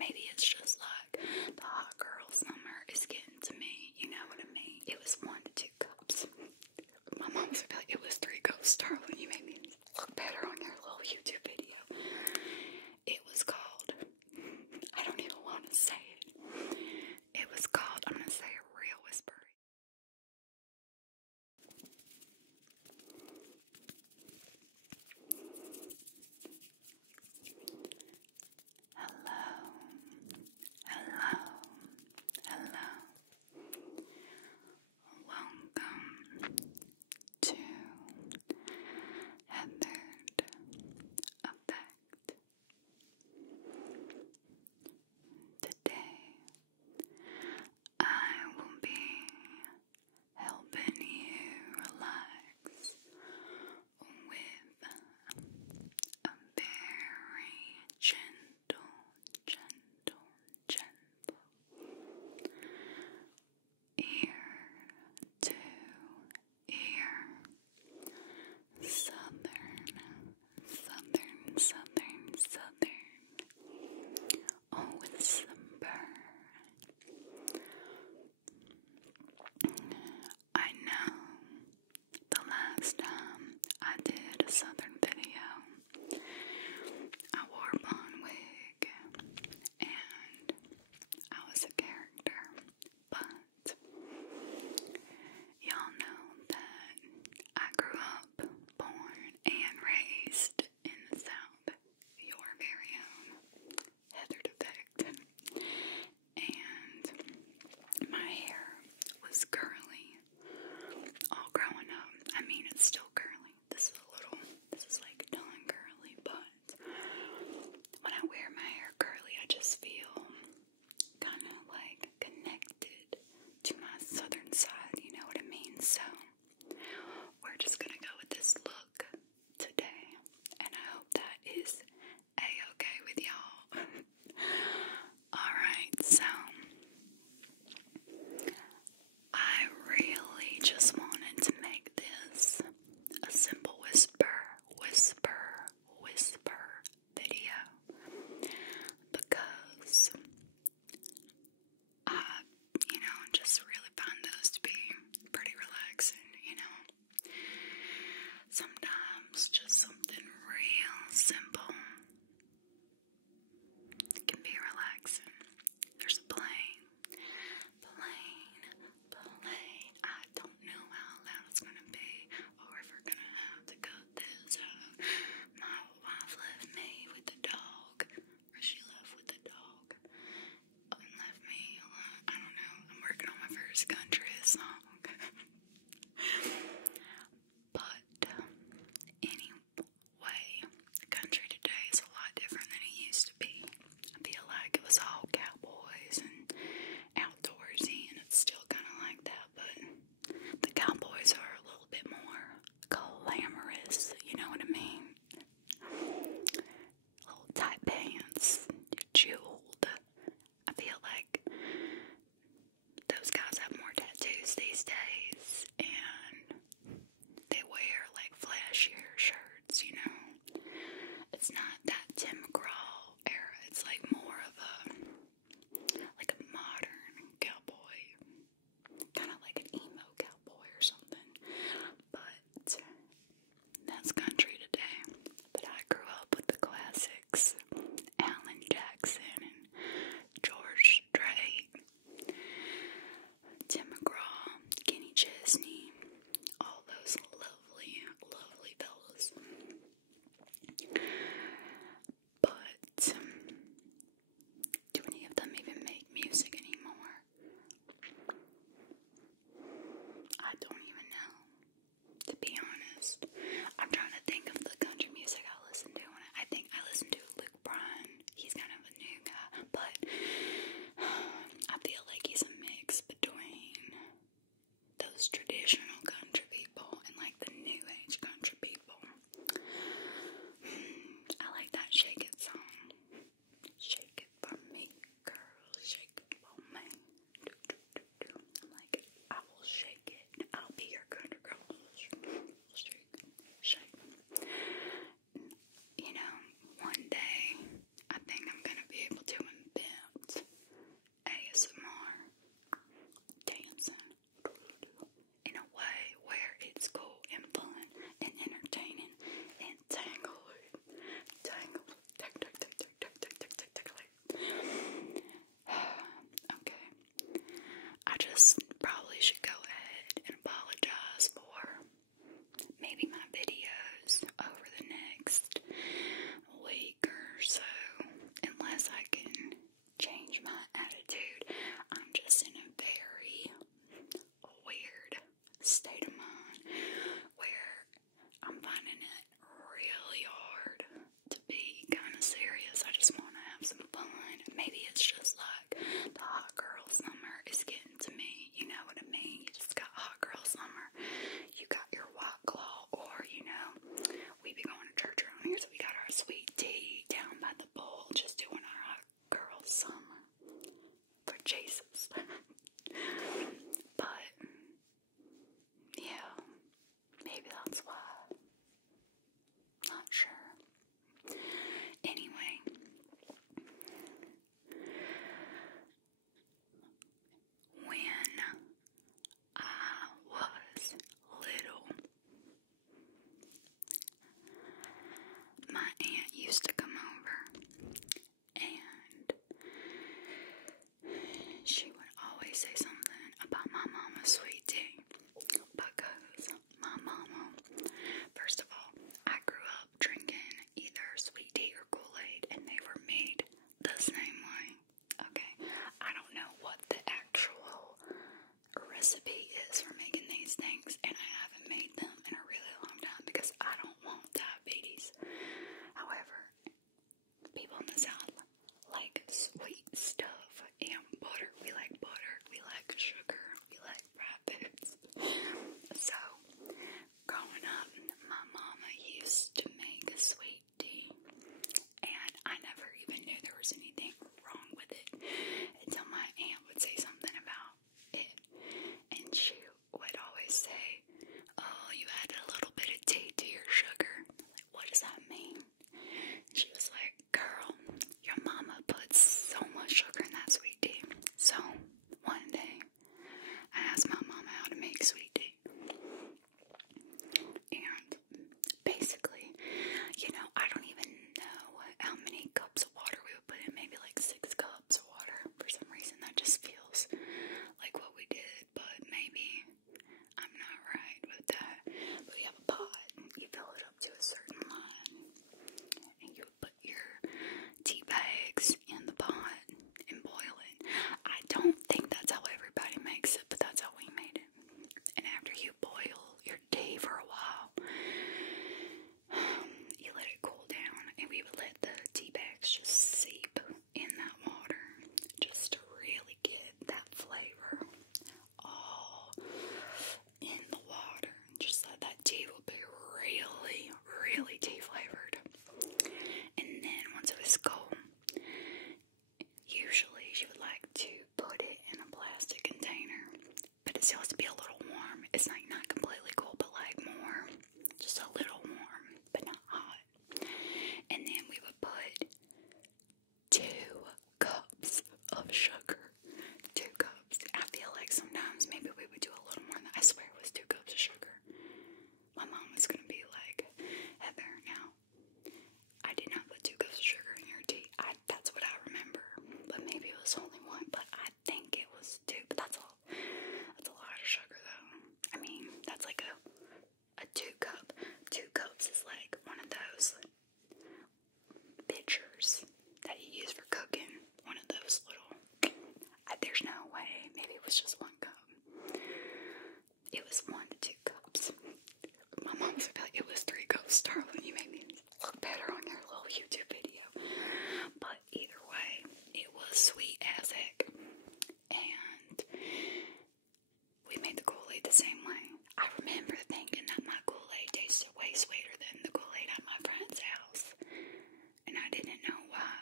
maybe it's just like the hot girl summer is getting to me. You know what I mean? It was 1 to 2 cups. My mom was like, it was 3 cups, darling. You made me look better on your little YouTube video. It was called, I don't even want to say it. It was called, I'm going to say it real whispery. Hello, hello, hello. Welcome to Heathered just probably should go ahead and apologize for maybe my videos over the next week or so, unless I can change my attitude. I'm just in a very weird state of mind where I'm finding it really hard to be kind of serious. I just want to have some fun. Maybe it's just like the hot girl summer is getting to me. You know what I mean? You just got hot girl summer. You got your White Claw, or we be going to church around here, so we got our sweet tea down by the bowl, just doing our hot girl summer for Jesus. But yeah, maybe that's why. Not sure. Anyway, when I was little, my aunt used to come over, and she would always say something about my mama's sweet tea, because my mama, first of all, I grew up drinking either sweet tea or Kool-Aid, and they were made the same way. Okay, I don't know what the actual recipe is for making these things, and I haven't made them in a really long time because I don't want diabetes. However, people in the South like sweet stuff and butter. We like butter, we like sugar, we like fried foods. So, growing up, my mama used to make a sweet tea, and I never even knew there was anything wrong with it until my aunt would say something about it, and she would always say, "Oh, you added a little bit of tea to your sugar." Like, what does that mean? She was like, "Girl, your mama puts so much sugar in that sweet tea." So one day, I asked my mama how to make sweet tea, and basically, I don't even know how many cups of water we would put in. Maybe like 6 cups of water. For some reason, that just feels like what we did, but maybe I'm not right with that. But you have a pot, you fill it up to a certain line, and you put your tea bags in the pot and boil it. I don't think that's how everybody makes it, but that's how we made it. And after you boil your tea for a while, you let it cool down, and we would let the tea bags just seep in that water, just to really get that flavor all in the water. Just so that tea will be really, really tea flavored. And then once it was cold, usually she would like to put it in a plastic container, but it still has to be a little warm. It's like not completely cold, but like more, just a little warm, but not hot. And then we would put 2 cups of sugar. 2 cups. I feel like sometimes maybe we would do a little more than that. I swear it was 2 cups of sugar. My mom was gonna be like, "Heather, now, I did not put 2 cups of sugar in your tea." That's what I remember, but maybe it was only 1, but I think it was 2, but that's a lot of sugar though. I mean, that's like a 2 cup. 2 cups is like one of those pitchers that you use for cooking. One of those little, there's no way, maybe it was just 1 cup. It was 1 to 2 cups. My mom was like, "It was 3 cups, darling. You made me look better on your little YouTube video." But either way, it was sweet as heck. And we made the Kool-Aid the same way. I remember thinking that my Kool-Aid tasted way sweeter than the Kool-Aid at my friend's house, and I didn't know why.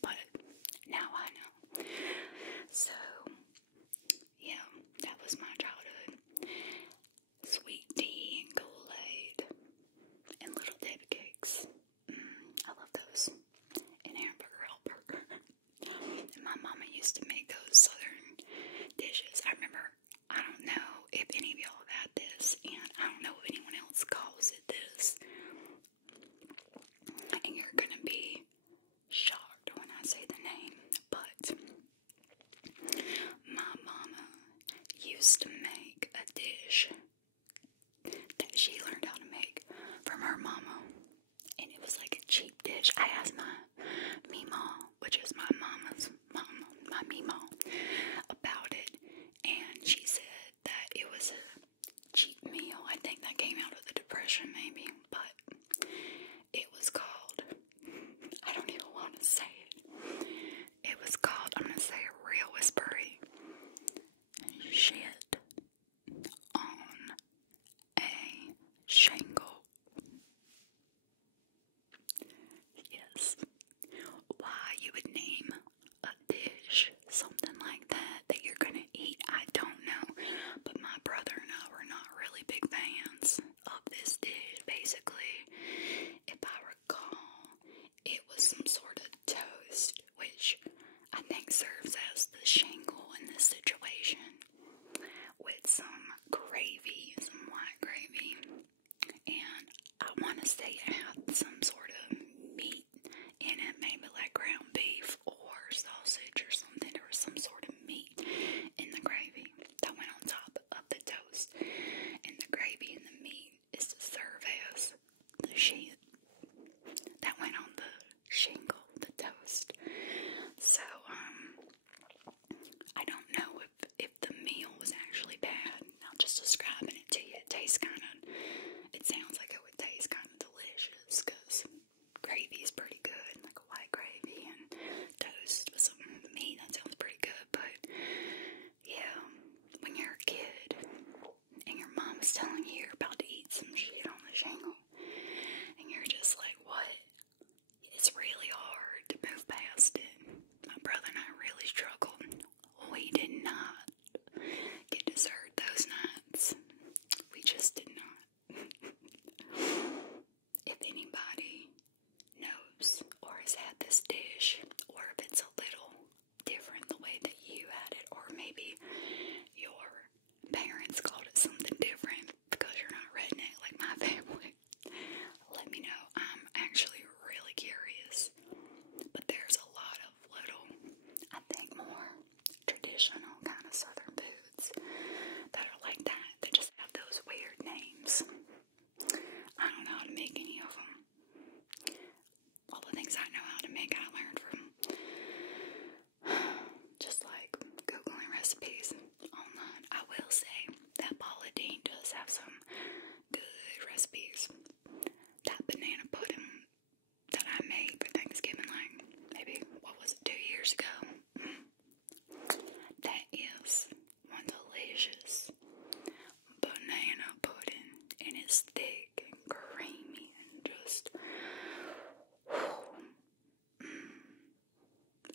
But now I know. So, yeah, that was my childhood. Sweet tea and Kool-Aid and little Debbie cakes. I love those. And hamburger helper.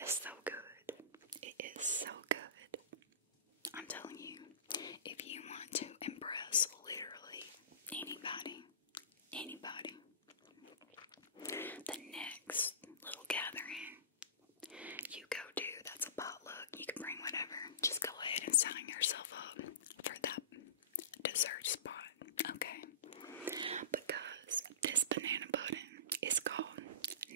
It's so good. It is so good. I'm telling you, if you want to impress literally anybody, the next little gathering you go to that's a potluck, you can bring whatever. Just go ahead and sign yourself up for that dessert spot, okay? Because this banana pudding is called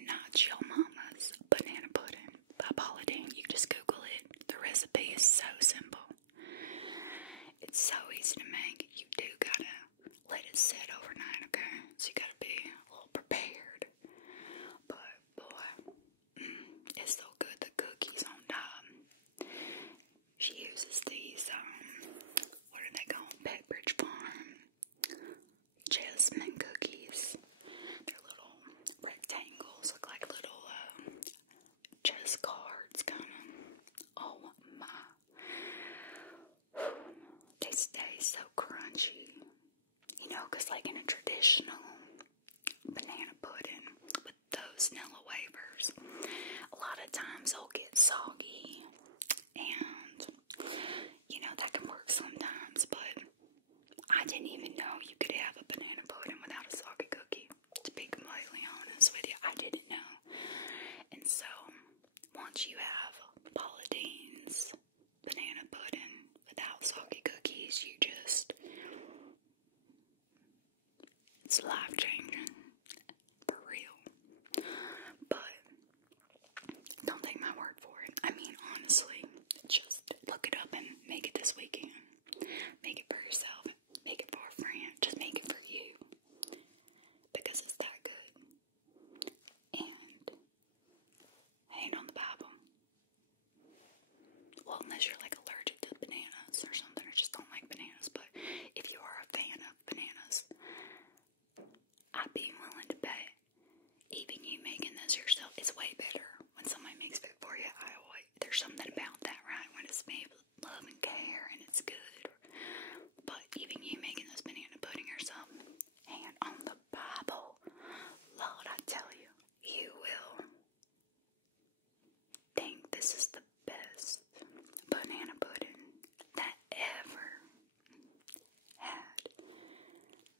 Not Your Mama's Banana Pudding by Paula Deen. You just Google it. The recipe is so simple. It's so easy to make. You do gotta let it sit overnight, okay? So you gotta be a little prepared. But boy, it's so good. The cookies on top. She uses these, what are they called? Pepperidge Farm jasmine cookies. They're little rectangles, look like little chess cards, kind of. Oh my. They stay so crunchy. You know, because like in a traditional banana pudding with those vanilla wafers, a lot of times they'll get soggy, and you know, that can work sometimes, but I didn't even know you could have a banana pudding without a soggy cookie. To be completely honest with you, I didn't know. And so, once you have Paula Deen's banana pudding without soggy cookies, it's life-changing. For real. But, don't take my word for it. I mean, honestly, just look it up and make it this weekend. Make it for yourself. Make it for a friend. Just make it for you. Because it's that good. And I ain't on the Bible. Well, unless you're like allergic to bananas or something, or just don't like bananas. But if you are a fan of bananas, I'd be willing to bet even you making this yourself, it's way better when somebody makes food for you. There's something about that, right? When it's made with love and care and it's good. But even you making this banana pudding yourself, and on the Bible, Lord, I tell you, you will think this is the best banana pudding that ever had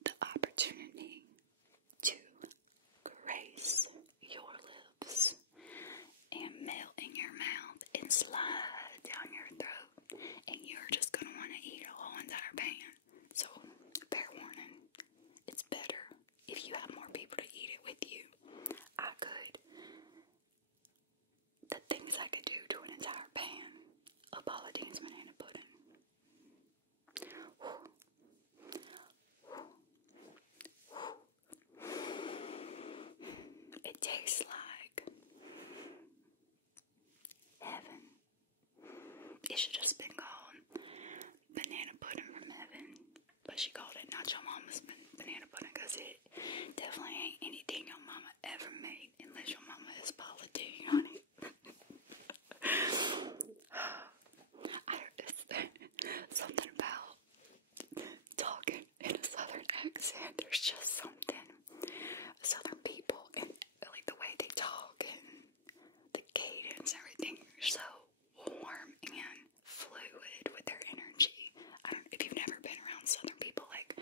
the opportunity to grace your lips and melt in your mouth and slide down your throat, and you're just gonna want to eat a whole entire pan. So, fair warning, it's better if you have more people to eat it with you. The things I could do to an entire pan of Paula Deen's banana pudding. It tastes like heaven. It should just been called banana pudding from heaven, but she called it Not Your Mama's Banana Pudding because it definitely ain't anything your mama ever made unless your mama is Paula Deen, honey. Something about talking in a southern accent. There's just something. Southern people and like the way they talk and the cadence and everything are so warm and fluid with their energy. If you've never been around southern people, like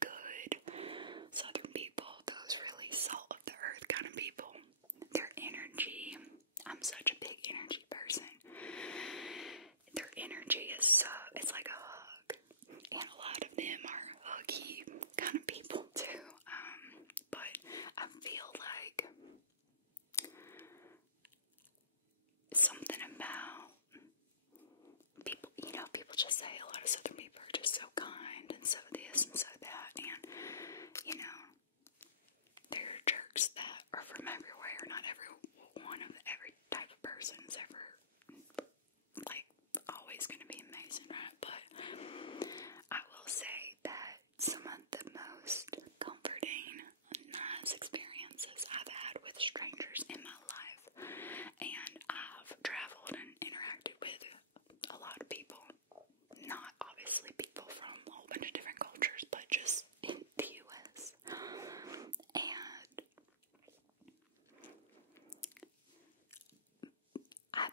good southern people, those really salt of the earth kind of people, their energy, I'm such a big energy person. Their energy is it's like a hug, and a lot of them are huggy kind of people too. But I feel like something about people, you know, people just say a lot of southern people are just so kind and so this and so that, and you know, there are jerks that are from everywhere. Not every one of every type of person is ever like always going to be amazing, right? But I will say that some of the most comforting, nice experiences I've had with strangers in my life, and I've traveled and interacted with a lot of people, not obviously people from a whole bunch of different cultures, but just in the U.S. And I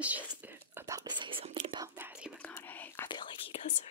was just about to say something about Matthew McConaughey. I feel like he does